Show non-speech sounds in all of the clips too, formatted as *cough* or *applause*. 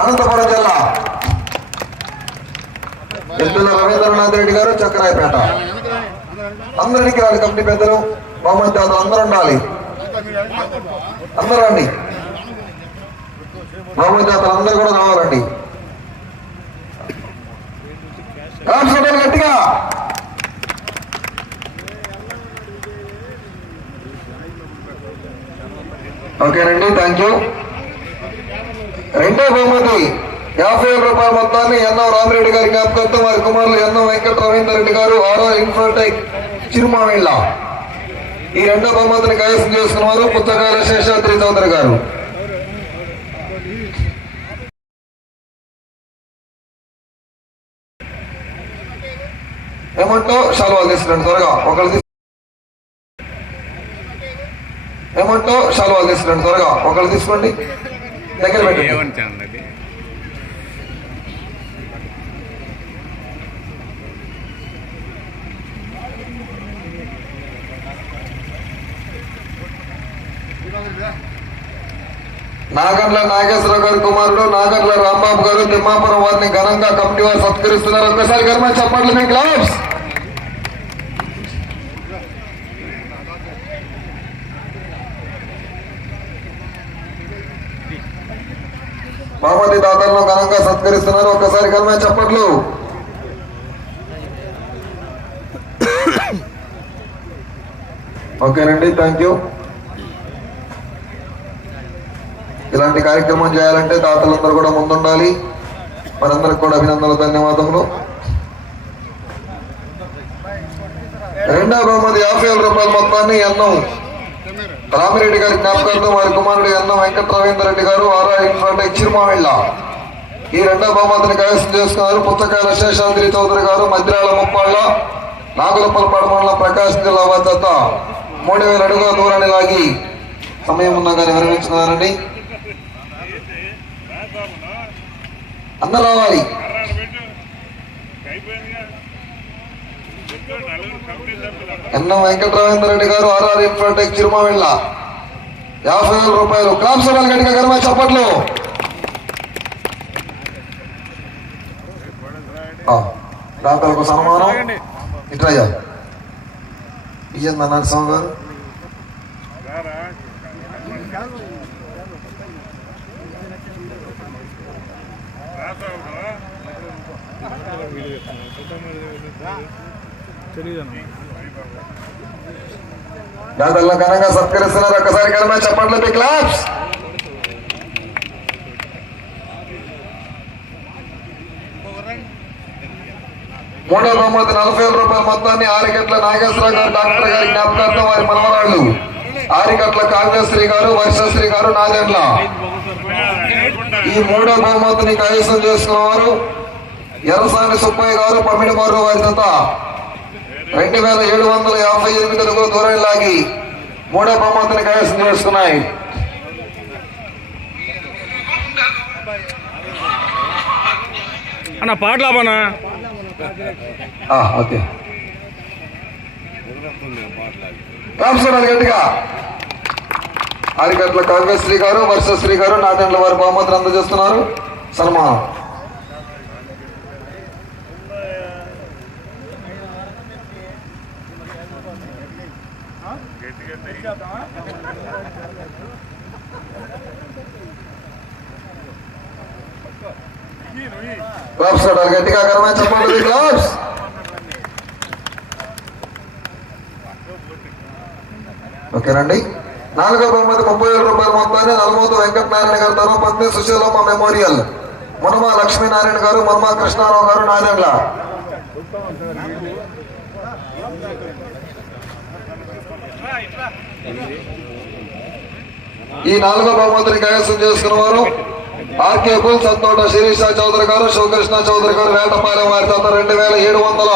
అనంతపురం జిల్లా. ఎల్లుల రవీంద్రనాథ్ రెడ్డి గారు చక్కరాయపేట అందరికి రాలి కమిటీ పెద్దలు బహుమతి దాతలు అందరూ ఉండాలి. అందరూ రండి. బహుమతి దాతలు అందరూ కూడా రావాలండి. రామచంద్ర గట్టిగా. ఓకేనండి థ్యాంక్ యూ రెండో బహుమతి. యాభై వేల రూపాయల మొత్తాన్ని ఎన్నో రామిరెడ్డి గారి జ్ఞాపకంతో వారి కుమారులు ఎన్నో వెంకట రవీందర్ రెడ్డి గారు ఆరో ఇన్ఫోటెక్ చిరుమావిళ్ళ. ఈ రెండో బహుమతిని కైవసం చేసుకున్న వారు పుస్తకాల శేషాద్రి చౌదరి గారు. ఏమంటో శాలువాలు తీసుకురండి త్వరగా. ఒకళ్ళు తీసు- ఏమంటో శాలువాలు తీసుకురండి త్వరగా. ఒకళ్ళు తీసుకోండి. దగ్గర పెట్టండి. నాగర్ల నాగేశ్వరరావు గారి కుమారుడు నాగర్ల రాంబాబు గారు తిమ్మాపురం వారిని ఘనంగా కమిటీ వారు సత్కరిస్తున్నారు. ఒక్కసారి గర్మ చెప్పండి మీ గ్లౌస్ బహుమతి దాతలను ఘనంగా సత్కరిస్తున్నారు. ఒక్కసారి గర్మ చెప్పట్లు. ఓకేనండి థ్యాంక్ యూ ఇలాంటి కార్యక్రమం చేయాలంటే దాతలందరూ కూడా ముందుండాలి. మనందరికి కూడా అభినందనలు ధన్యవాదములు. రెండవ బహుమతి యాభై వేల రూపాయల మొత్తాన్ని ఎన్నో రామిరెడ్డి గారి జ్ఞాపకార్థం వారి కుమారుడు అన్న వెంకట రవీంద్ర రెడ్డి గారు ఆరా ఇన్ఫ్రాటెక్ చిరుమామిళ్ళ ఈ రెండో బహుమతిని కైవసం చేసుకున్నారు పుస్తకాల శేషాద్రి చౌదరి గారు మద్రాల ముప్పాళ్ళ నాగులపల్పాడు మండలం ప్రకాశం జిల్లా వద్ద మూడు వేల అడుగుల దూరాన్ని లాగి సమయం ఉన్నా కానీ విరమించుకున్నారండి. అందరు రావాలి. ఎన్నం వెంకటరామేంద్ర రెడ్డి గారు ఆర్ఆర్ ఇన్ఫ్రాటెక్ చిరుమవెళ్ళ యాభై వేల రూపాయలు క్రాప్ సభలు గట్టిగా గర్మ చప్పట్లు. ఆ, సన్మానం. ఇట్రయ్యా ఇయ్యండి నరసింహ గారు. దాతల్లో ఘనంగా సత్కరిస్తున్నారు. ఒక్కసారి గర్మ చెప్పండి మీ క్లాప్స్. మూడో బహుమతి నలభై వేల రూపాయల మొత్తాన్ని ఆరిగట్ల నాగేశ్వరరావు గారు డాక్టర్ గారి జ్ఞాపకార్థం వారి మనవరాళ్ళు. ఆరిగట్ల కావ్యశ్రీ గారు వర్షశ్రీ గారు నాదెండ్ల. ఈ మూడో బహుమతిని కైవసం చేసుకున్నవారు ఎర్రసాని సుబ్బయ్య గారు పమ్మిడిమారు వారి జత రెండు వేల ఏడు వందల యాభై ఎనిమిది అడుగుల దూరం లాగి మూడో బహుమతిని కైవసం చేసుకున్నాయి. అన్న పాటలు ఆపనా ఆ, ఓకే. రామస్వామి గట్టిగా. ఆరిగట్ల కావ్యశ్రీ గారు వర్షశ్రీ గారు నాటండ్ల వారి బహుమతులు అందజేస్తున్నారు. సన్మానం గ్లవ్స్ కొట్టాలి గట్టిగా కరమైన చెప్పండి గ్లవ్స్ ఓకేనండి నాలుగో బహుమతి ముప్పై వేల రూపాయల మొత్తాన్ని నలమూత వెంకటనారాయణ గారు తన పత్ని సుశీలమ్మ మెమోరియల్ మునమ లక్ష్మీనారాయణ గారు మునమ కృష్ణారావు గారు నారాయణ ఈ నాలుగో బహుమతిని కైవసం చేసుకున్న వారు ఆర్కే బుల్ సంతోట శిరీష చౌదరి గారు శివకృష్ణ చౌదరి గారు వేటపాలెం వారి చేత రెండు వేల ఏడు వందల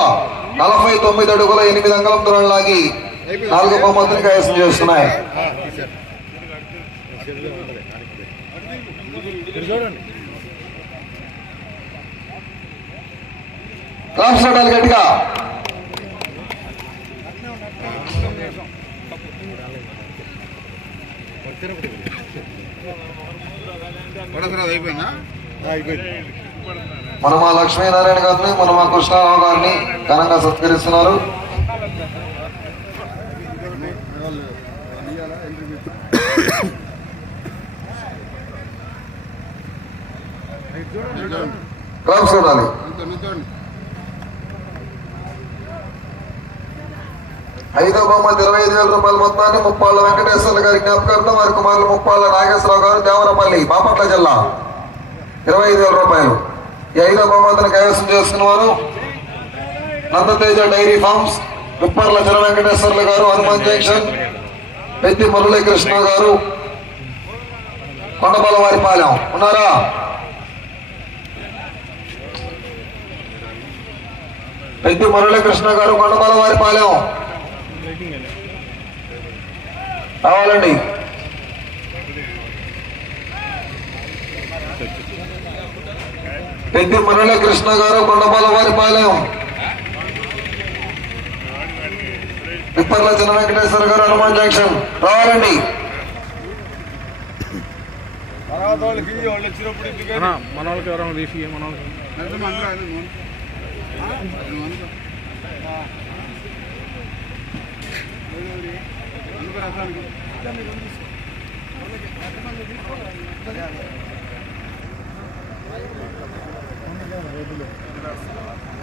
నలభై తొమ్మిది అడుగుల ఎనిమిది అంగళం దూరం లాగి నాలుగో బహుమతిని కైవసం చేస్తున్నాయి. గట్టిగా. అయిపోయిందా మన మా లక్ష్మీనారాయణ గారిని మన మా కృష్ణారావు గారిని ఘనంగా సత్కరిస్తున్నారు. *coughs* క్లాప్స్ కొట్టాలి ఐదో బహుమతి ఇరవై ఐదు వేల రూపాయల మొత్తాన్ని ముప్పాళ్ళ వెంకటేశ్వర్ల గారి జ్ఞాపకార్థం వారి కుమారులు ముప్పాళ్ళ నాగేశ్వరరావు గారు దేవరపల్లి బాపట్ల జిల్లా. ఇరవై ఐదు వేల రూపాయలు. ఈ ఐదో బహుమతిని కైవసం చేసుకున్నవారు నందతేజ డైరీ ఫార్మ్స్ ముప్పర్ల జన వెంకటేశ్వర్ల గారు హనుమాన్ జంక్షన్ పెద్ది మురళీకృష్ణ గారు కొండపల్ల వారిపాలెం ఉన్నారా? పెద్ది మురళీకృష్ణ గారు కొండపల్ల రావాలండి పెద్ది మురళీకృష్ణ గారు కొండపాల వారిపాలెం పిప్పర్ల చిన్న వెంకటేశ్వర గారు హనుమాన్ జంక్షన్. రావాలండి. అన్నా,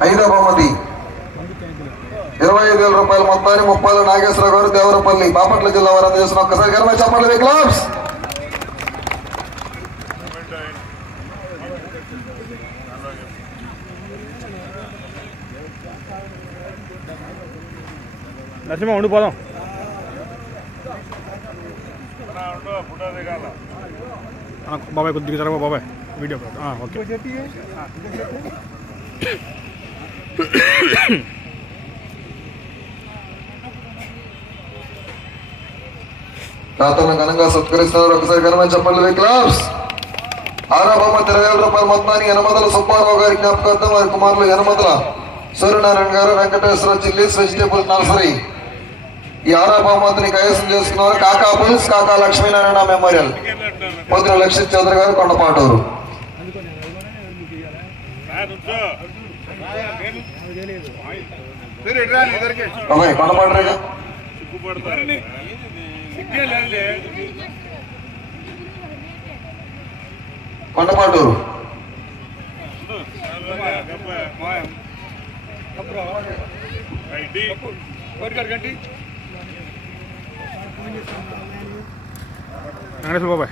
ఐదో బహుమతి. ఇరవై ఐదు వేల రూపాయల మొత్తాన్ని ముప్పాల నాగేశ్వర గారు దేవరపల్లి బాపట్ల జిల్లా వారు అందజేసిన ఒక్కసారి గర్వ చెప్పండి క్లబ్స్ నరసింహ ఉండిపోదాం బాబాయ్ కొద్దిగా జరగ బాబాయ్. Video okay. దాతలను ఘనంగా సత్కరిస్తున్నారు ఒకసారి ఘనమని చెప్పండి క్లబ్స్ ఆరో ఇరవై వేల రూపాయల మొత్తాన్ని యనమదల సుబ్బారావు గారి జ్ఞాపకార్థం వారి కుమారులు యనమదల సూర్యనారాయణ గారు వెంకటేశ్వర చిల్లీస్ వెజిటేబుల్ నర్సరీ. ఈ ఆరో బహుమతిని కైవసం చేసుకున్నారు కాకా పుల్స్ కాకా లక్ష్మీనారాయణ మెమోరియల్. పొద్దున లక్ష్మీ చంద్ర గారు కొండపాటూరు. బాబాయ్ కొండపాటూరుగా కొండపాటూరు. వెంకటేశ్వర బాబాయ్.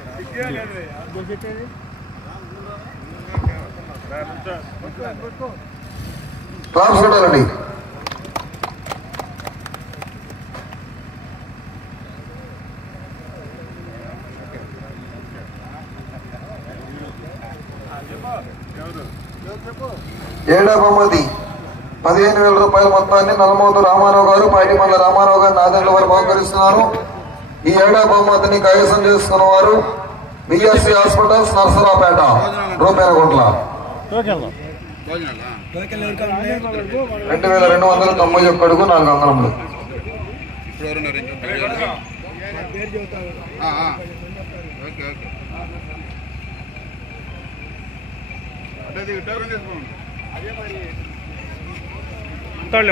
క్లాప్స్ కొట్టాలండి. ఏడో బహుమతి పదిహేను వేల రూపాయల మొత్తాన్ని నల్లమోతు రామారావు గారు పాటి మండల రామారావు గారు నాదెండ్ల వారు బహుకరిస్తున్నారు. ఈ ఏడో బహుమతిని కైవసం చేసుకున్న వారు బిఎస్సి హాస్పిటల్స్ నర్సరాపేట రూపేనగుంట్ల. రెండు వేల రెండు వందల తొంభై ఒక్క అడుగు నాలుగు అంగళములు అంతాళ్ళే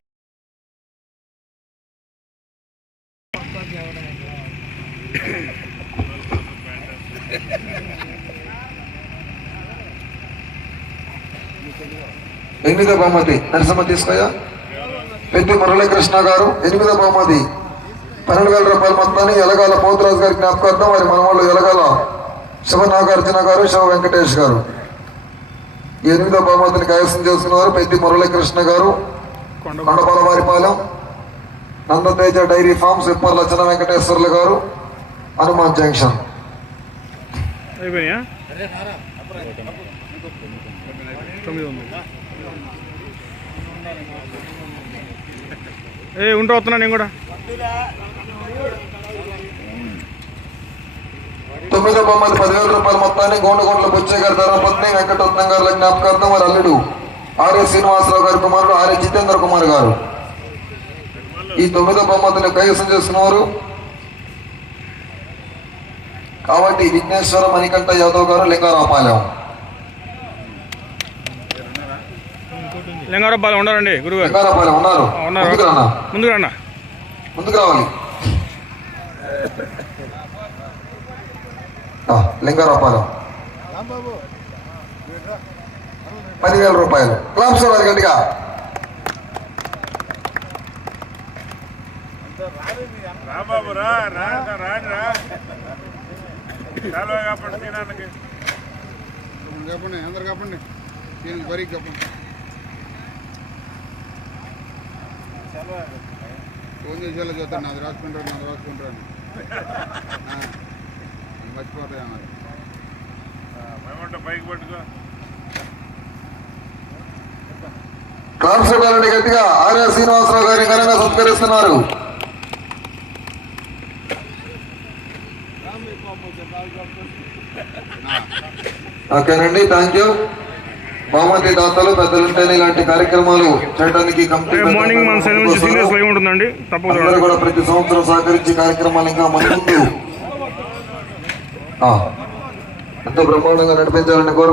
ఎనిమిదో బహుమతి నరసింహ తీసుకోయా పెద్ది మురళీకృష్ణ గారు ఎనిమిదో బహుమతి. పన్నెండు వేల రూపాయల మొత్తాన్ని ఎలగాల పోతురాజు గారి జ్ఞాపకార్థం వారి మనవాళ్ళు ఎలగాల శివ నాగార్జున గారు శివ వెంకటేష్ గారు. ఎనిమిదో బహుమతిని కైవసం చేసుకున్నారు పెద్ది మురళీకృష్ణ గారు కొండ కొండపలవారిపాలెం నందతేజ డైరీ ఫార్మ్స్ ఇప్పర్ల చిన్న వెంకటేశ్వర్లు గారు హనుమాన్ జంక్షన్. వందలు. ఏ ఉండ వస్తున్నా నేను కూడా. తొమ్మిదో బొమ్మలు పదివేల రూపాయల మొత్తాన్ని గోండగొండల బుచ్చయ్య గారి ధర్మపత్ని వెంకటరత్నం గారి జ్ఞాపకార్థం వారి అల్లుడు ఆర్య శ్రీనివాసరావు గారి కుమారుడు ఆర్య జితేంద్ర కుమార్ గారు. ఈ తొమ్మిదో బొమ్మతిని కైవసం చేస్తున్నవారు కాబట్టి విఘ్నేశ్వర మణికంఠ యాదవ్ గారు లింగారాపాలెం లింగారబ్బాలు ఉండాలండి గురుగారు. లింగారాపాలెం ఉన్నారు. ముందుకు రండి ముందుకు రావాలి ఆ, లింగారాపాలెం పదివేల రూపాయలు. క్లాప్స్ అది గట్టిగా. రాబాబు రా రా రాని తినడానికి చెప్పండి అందరు చెప్పండి. దీనికి బరీ చెప్పండి. ఫోన్ చేసేలా చూస్తాను అది రాసుకుంటారు నాది రాసుకుంటారు మర్చిపోతాయి అన్నారు మేమంటే పైకి పట్టుకో. కొట్టాలండి గట్టిగా ఆర్య శ్రీనివాసరావు గారిని ఘనంగా సత్కరిస్తున్నారు. ఓకేనండి థ్యాంక్ యూ బహుమతి దాతలు పెద్దలుంటేనే ఇలాంటి కార్యక్రమాలు చేయడానికి మార్నింగ్ మన సైడ్ నుంచి లైవ్ ఉంటుందండి. తప్పకుండా. కూడా ప్రతి సంవత్సరం సహకరించి కార్యక్రమాలు ఇంకా ముందు ఎంతో బ్రహ్మాండంగా నడిపించాలని కోరు